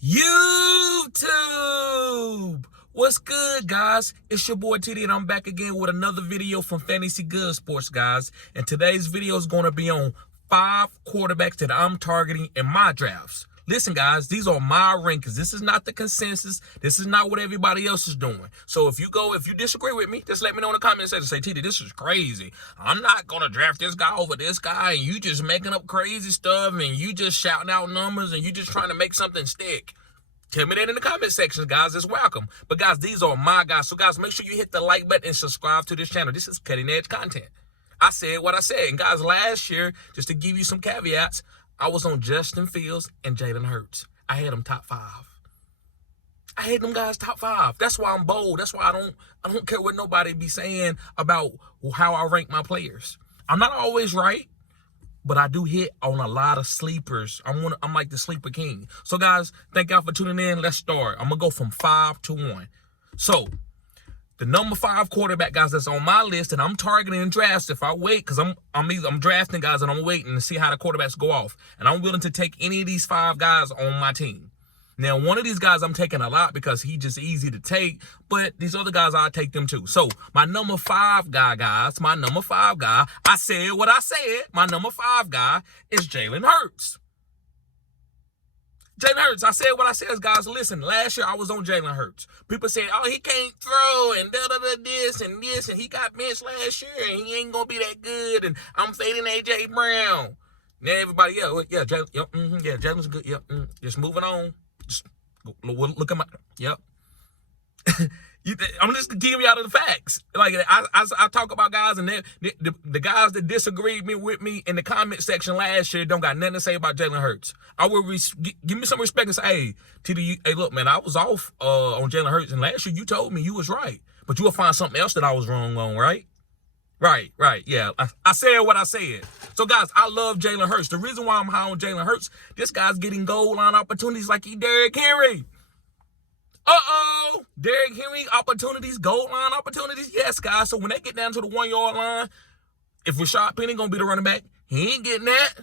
YouTube! What's good, guys? It's your boy TD, and I'm back again with another video from Fantasy Good Sports, guys. And today's video is going to be on 5 quarterbacks that I'm targeting in my drafts. Listen, guys, these are my rankings. This is not the consensus. This is not what everybody else is doing. So if you disagree with me, just let me know in the comments section. Say, TD, this is crazy. I'm not going to draft this guy over this guy, and you just making up crazy stuff, and you just shouting out numbers, and you just trying to make something stick. Tell me that in the comment section, guys. It's welcome. But, guys, these are my guys. So, guys, make sure you hit the like button and subscribe to this channel. This is cutting-edge content. I said what I said. And, guys, last year, just to give you some caveats, I was on Justin Fields and Jalen Hurts. I had them top 5. I had them guys top 5. That's why I'm bold. That's why I don't care what nobody be saying about how I rank my players. I'm not always right, but I do hit on a lot of sleepers. I'm like the sleeper king. So, guys, thank y'all for tuning in. Let's start. I'm going to go from 5 to 1. So, the number 5 quarterback, guys, that's on my list, and I'm targeting in drafts if I wait, because I'm drafting guys, and I'm waiting to see how the quarterbacks go off. And I'm willing to take any of these 5 guys on my team. Now, one of these guys I'm taking a lot because he's just easy to take, but these other guys, I'll take them too. So, my number 5 guy, guys, I said what I said. My number 5 guy is Jalen Hurts. Jalen Hurts, I said what I said, guys. Listen, last year I was on Jalen Hurts. People said, oh, he can't throw and this and this, and he got benched last year, and he ain't going to be that good, and I'm fading A.J. Brown. Now everybody, Jalen's good. Just moving on. Just look at my, I'm just giving y'all the facts. Like, I talk about guys, and the guys that disagreed with me in the comment section last year don't got nothing to say about Jalen Hurts. I will give me some respect and say, hey, TD, hey, look, man, I was off on Jalen Hurts, and last year you told me you was right, but you will find something else that I was wrong on, right? Right, yeah. I said what I said. So, guys, I love Jalen Hurts. The reason why I'm high on Jalen Hurts, this guy's getting goal line opportunities like he Derrick Henry. Derrick Henry opportunities, goal line opportunities. Yes, guys. So when they get down to the 1-yard line, if Rashad Penny going to be the running back, he ain't getting that.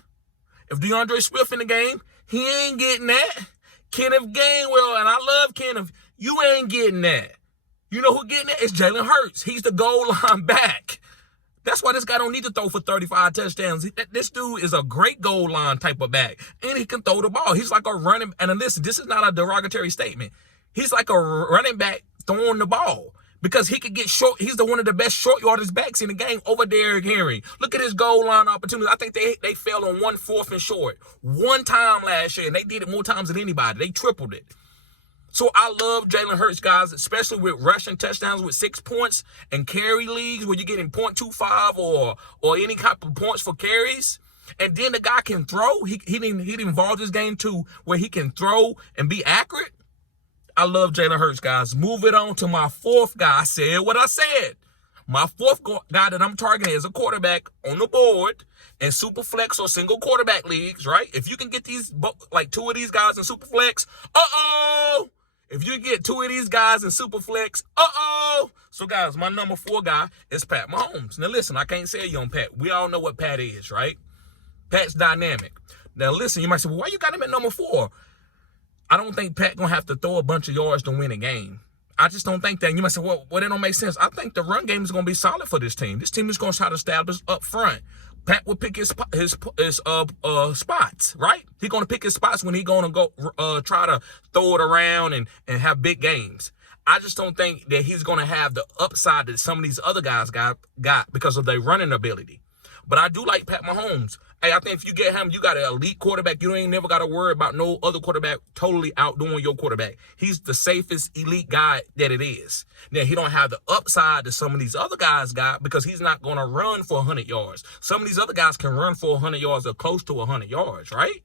If DeAndre Swift in the game, he ain't getting that. Kenneth Gainwell, and I love Kenneth, you ain't getting that. You know who getting that? It's Jalen Hurts. He's the goal line back. That's why this guy don't need to throw for 35 touchdowns. This dude is a great goal line type of back, and he can throw the ball. He's like a running, and listen, this is not a derogatory statement. He's like a running back throwing the ball because he could get short. He's one of the best short yardage backs in the game over Derrick Henry. Look at his goal line opportunity. I think they fell on 1 4th and short one time last year, and they did it more times than anybody. They tripled it. So I love Jalen Hurts, guys, especially with rushing touchdowns with 6 points and carry leagues where you're getting 0.25 or any type of points for carries. And then the guy can throw. He involved his game too where he can throw and be accurate. I love Jalen Hurts, guys. Move it on to my 4th guy. I said what I said. My 4th guy that I'm targeting is a quarterback on the board in super flex or single quarterback leagues, right? If you can get these, like 2 of these guys in super flex, if you get 2 of these guys in super flex, So, guys, my number 4 guy is Pat Mahomes. Now, listen, I can't sell you on Pat. We all know what Pat is, right? Pat's dynamic. Now, listen, you might say, well, why you got him at number 4? I don't think Pat going to have to throw a bunch of yards to win a game. I just don't think that. And you might say, well, that don't make sense. I think the run game is going to be solid for this team. This team is going to try to establish up front. Pat will pick his spots, right? He's going to pick his spots when he's going to go try to throw it around and have big games. I just don't think that he's going to have the upside that some of these other guys got because of their running ability. But I do like Pat Mahomes. Hey, I think if you get him, you got an elite quarterback. You ain't never got to worry about no other quarterback totally outdoing your quarterback. He's the safest elite guy that it is. Now, he don't have the upside that some of these other guys got because he's not going to run for 100 yards. Some of these other guys can run for 100 yards or close to 100 yards, right?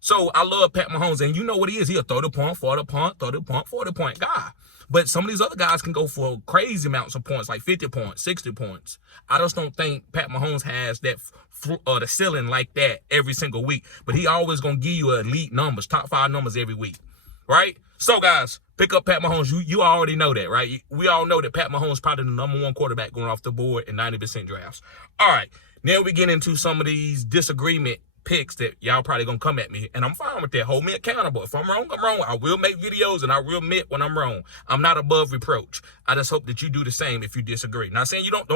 So I love Pat Mahomes, and you know what he is. He'll throw the punt, 40 punt, 30 punt, 40 point guy. But some of these other guys can go for crazy amounts of points, like 50 points, 60 points. I just don't think Pat Mahomes has that the ceiling like that every single week. But he always going to give you elite numbers, top 5 numbers every week, right? So, guys, pick up Pat Mahomes. You already know that, right? We all know that Pat Mahomes is probably the number 1 quarterback going off the board in 90% drafts. All right, now we get into some of these disagreement picks that y'all probably gonna come at me, and I'm fine with that. Hold me accountable. If I'm wrong, I'm wrong. I will make videos and I will admit when I'm wrong. I'm not above reproach. I just hope that you do the same if you disagree. Not saying you don't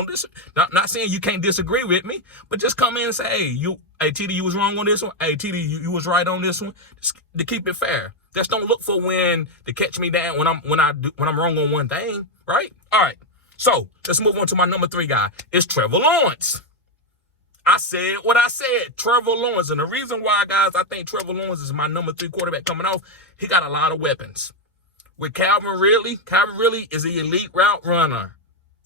not saying you can't disagree with me, but just come in and say, hey, TD, you was wrong on this one. Hey, TD, you was right on this one. Just to keep it fair. Just don't look for when to catch me down when I'm wrong on one thing, right? All right. So let's move on to my number 3 guy. It's Trevor Lawrence. I said what I said, Trevor Lawrence. And the reason why, guys, I think Trevor Lawrence is my number 3 quarterback coming off, he got a lot of weapons. With Calvin Ridley is the elite route runner.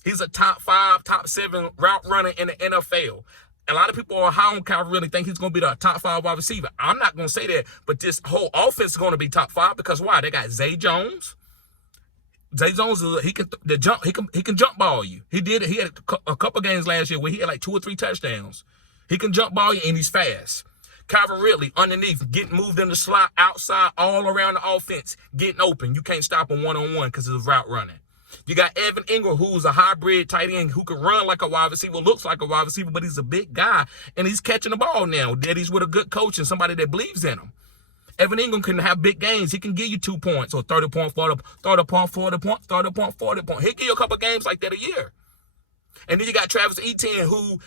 He's a top 5, top 7 route runner in the NFL. A lot of people are high on Calvin Ridley, think he's going to be the top 5 wide receiver. I'm not going to say that, but this whole offense is going to be top 5 because why? They got Zay Jones. Zay Jones, he can jump ball you. He did it. He had a couple games last year where he had like 2 or 3 touchdowns. He can jump ball you, and he's fast. Calvin Ridley, underneath, getting moved in the slot, outside, all around the offense, getting open. You can't stop him one-on-one because of his route running. You got Evan Ingram, who's a hybrid tight end who can run like a wide receiver, looks like a wide receiver, but he's a big guy, and he's catching the ball now. He's with a good coach and somebody that believes in him. Evan Ingram can have big games. He can give you 2 points or 30 point, 40 point, 40 point, 30 point, 40 point. He'll give you a couple games like that a year. And then you got Travis Etienne, who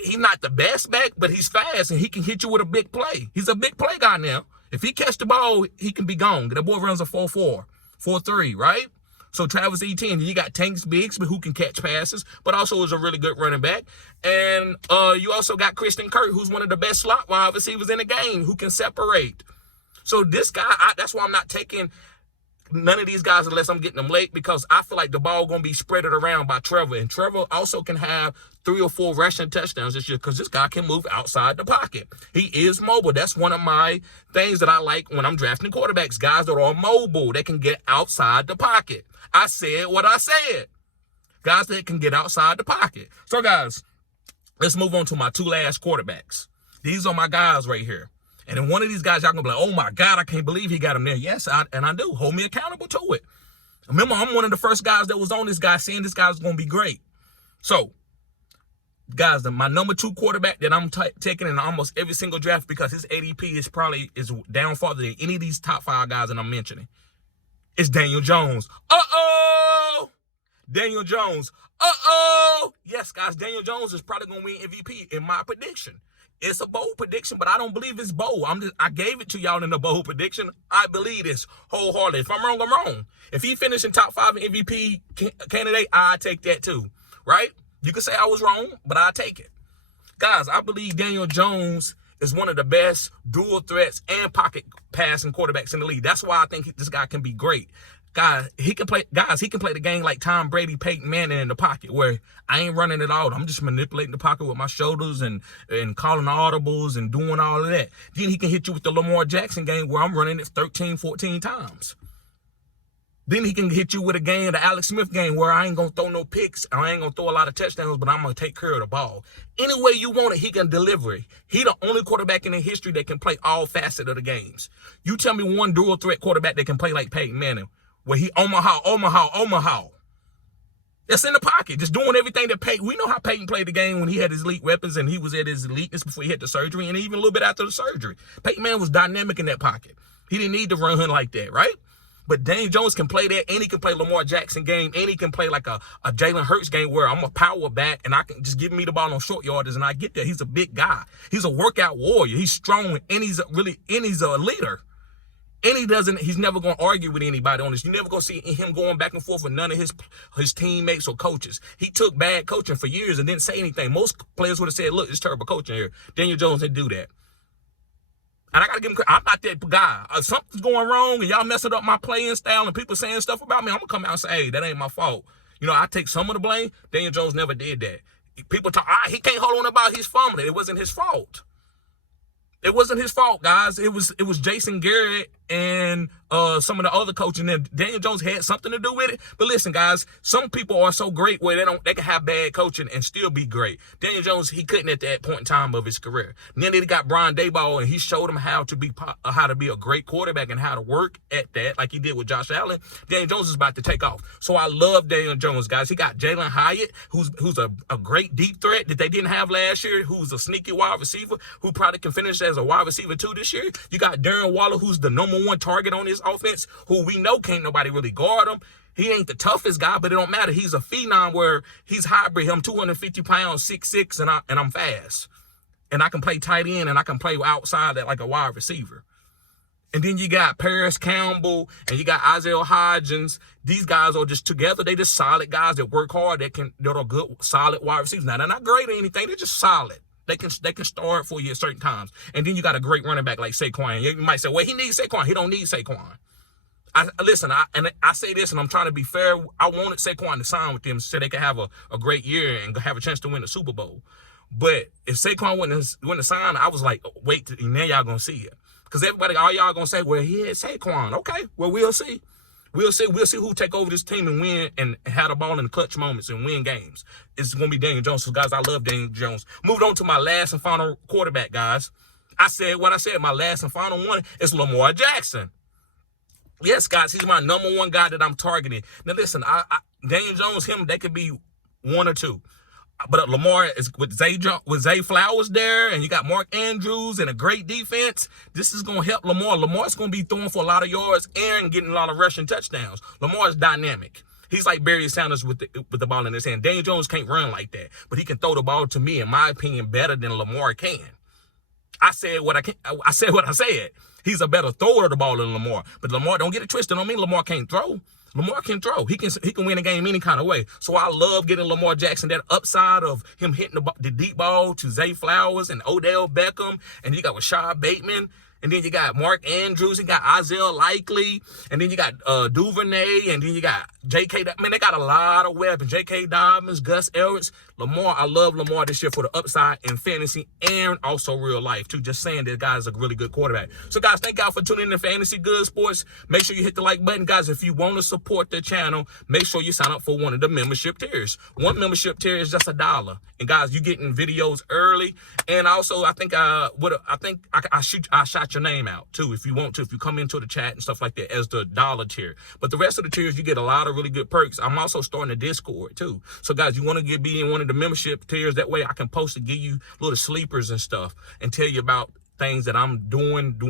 he's not the best back, but he's fast and he can hit you with a big play. He's a big play guy now. If he catch the ball, he can be gone. The boy runs a 4-4, 4-3, right? So Travis Etienne, you got Tanks Biggs, who can catch passes, but also is a really good running back. And you also got Christian Kirk, who's one of the best slot wide receivers in the game, who can separate. So this guy, that's why I'm not taking none of these guys unless I'm getting them late, because I feel like the ball going to be spreaded around by Trevor. And Trevor also can have 3 or 4 rushing touchdowns this year because this guy can move outside the pocket. He is mobile. That's one of my things that I like when I'm drafting quarterbacks, guys that are mobile. They can get outside the pocket. I said what I said. Guys that can get outside the pocket. So, guys, let's move on to my 2 last quarterbacks. These are my guys right here. And then one of these guys, y'all gonna be like, oh my God, I can't believe he got him there. Yes, I do. Hold me accountable to it. Remember, I'm one of the first guys that was on this guy saying this guy's gonna be great. So, guys, my number 2 quarterback that I'm taking in almost every single draft because his ADP is down farther than any of these top 5 guys that I'm mentioning. It's Daniel Jones. Daniel Jones. Yes, guys, Daniel Jones is probably gonna win MVP in my prediction. It's a bold prediction, but I don't believe it's bold. I gave it to y'all in the bold prediction. I believe this wholeheartedly. If I'm wrong, I'm wrong. If he finished in top 5 MVP candidate, I take that too, right? You can say I was wrong, but I take it. Guys, I believe Daniel Jones is one of the best dual threats and pocket passing quarterbacks in the league. That's why I think this guy can be great. Guys, he can play the game like Tom Brady, Peyton Manning in the pocket, where I ain't running it all. I'm just manipulating the pocket with my shoulders and calling audibles and doing all of that. Then he can hit you with the Lamar Jackson game where I'm running it 13, 14 times. Then he can hit you with a game, the Alex Smith game, where I ain't going to throw no picks. I ain't going to throw a lot of touchdowns, but I'm going to take care of the ball. Any way you want it, he can deliver it. He the only quarterback in the history that can play all facets of the games. You tell me one dual threat quarterback that can play like Peyton Manning, where he Omaha. That's in the pocket, just doing everything that Peyton. We know how Peyton played the game when he had his elite weapons and he was at his eliteness before he had the surgery, and even a little bit after the surgery. Peyton Manning was dynamic in that pocket. He didn't need to run like that, right? But Daniel Jones can play that, and he can play Lamar Jackson game, and he can play like a Jalen Hurts game where I'm a power back, and I can just give me the ball on short yardage, and I get there. He's a big guy. He's a workout warrior. He's strong, and he's a leader. And he's never going to argue with anybody on this. You're never going to see him going back and forth with none of his teammates or coaches. He took bad coaching for years and didn't say anything. Most players would have said, look, it's terrible coaching here. Daniel Jones didn't do that. And I got to give him credit. I'm not that guy. If something's going wrong and y'all messing up my playing style and people saying stuff about me, I'm going to come out and say, hey, that ain't my fault. You know, I take some of the blame. Daniel Jones never did that. People talk, he can't hold on about his fumbling. It wasn't his fault. It wasn't his fault, guys. It was Jason Garrett and some of the other coaching. And Daniel Jones had something to do with it. But listen, guys, some people are so great where they can have bad coaching and still be great. Daniel Jones, he couldn't at that point in time of his career. And then he got Brian Daboll, and he showed him how to be a great quarterback and how to work at that, like he did with Josh Allen. Daniel Jones is about to take off. So I love Daniel Jones, guys. He got Jalen Hyatt, who's a great deep threat that they didn't have last year, who's a sneaky wide receiver, who probably can finish as a wide receiver too this year. You got Darren Waller, who's the #1 target on his offense, who we know can't nobody really guard him. He ain't the toughest guy, but it don't matter. He's a phenom where he's hybrid. I'm 250 pounds, 6'6", and I'm fast. And I can play tight end, and I can play outside that like a wide receiver. And then you got Paris Campbell, and you got Isaiah Hodgins. These guys are just together. They just solid guys that work hard. That are good, solid wide receivers. Now, they're not great or anything. They're just solid. They can start for you at certain times. And then you got a great running back like Saquon. You might say, well, he needs Saquon. He don't need Saquon. I say this, and I'm trying to be fair. I wanted Saquon to sign with them so they could have a great year and have a chance to win the Super Bowl. But if Saquon wouldn't sign, I was like, wait, now y'all going to see it. Because all y'all going to say, well, he had Saquon. Okay, well, we'll see. We'll see who take over this team and win and have the ball in the clutch moments and win games. It's going to be Daniel Jones. So, guys, I love Daniel Jones. Moved on to my last and final quarterback, guys. I said what I said. My last and final one is Lamar Jackson. Yes, guys, he's my #1 guy that I'm targeting. Now, listen, Daniel Jones, they could be one or two. But Lamar is with Zay Flowers there, and you got Mark Andrews and a great defense. This is going to help Lamar. Lamar's going to be throwing for a lot of yards and getting a lot of rushing touchdowns. Lamar is dynamic. He's like Barry Sanders with the ball in his hand. Daniel Jones can't run like that, but he can throw the ball, to me, in my opinion, better than Lamar can. I said what I said. He's a better thrower of the ball than Lamar. But Lamar, don't get it twisted. Don't mean Lamar can't throw. Lamar can throw. He can win a game any kind of way. So I love getting Lamar Jackson, that upside of him hitting the deep ball to Zay Flowers and Odell Beckham. And you got Rashad Bateman. And then you got Mark Andrews. You got Isaiah Likely. And then you got Duvernay. And then you got J.K. Man, they got a lot of weapons. J.K. Dobbins, Gus Edwards. Lamar, I love Lamar this year for the upside in fantasy and also real life, too. Just saying that guy's a really good quarterback. So, guys, thank y'all for tuning in to Fantasy Good Sports. Make sure you hit the like button. Guys, if you want to support the channel, make sure you sign up for one of the membership tiers. One membership tier is just $1. And, guys, you're getting videos early. And also, I think I shot your name out, too, if you want to. If you come into the chat and stuff like that as the $1 tier. But the rest of the tiers, you get a lot of really good perks. I'm also starting a Discord, too. So, guys, you want to be in one of the membership tiers. That way I can post and give you little sleepers and stuff and tell you about things that I'm doing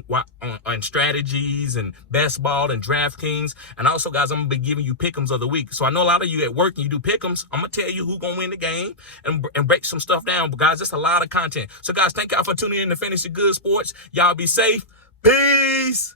on strategies and best ball and DraftKings. And also, guys, I'm going to be giving you pick'ems of the week. So I know a lot of you at work and you do pick'ems. I'm going to tell you who's going to win the game and break some stuff down. But, guys, it's a lot of content. So, guys, thank y'all for tuning in to Fantasy Good Sports. Y'all be safe. Peace.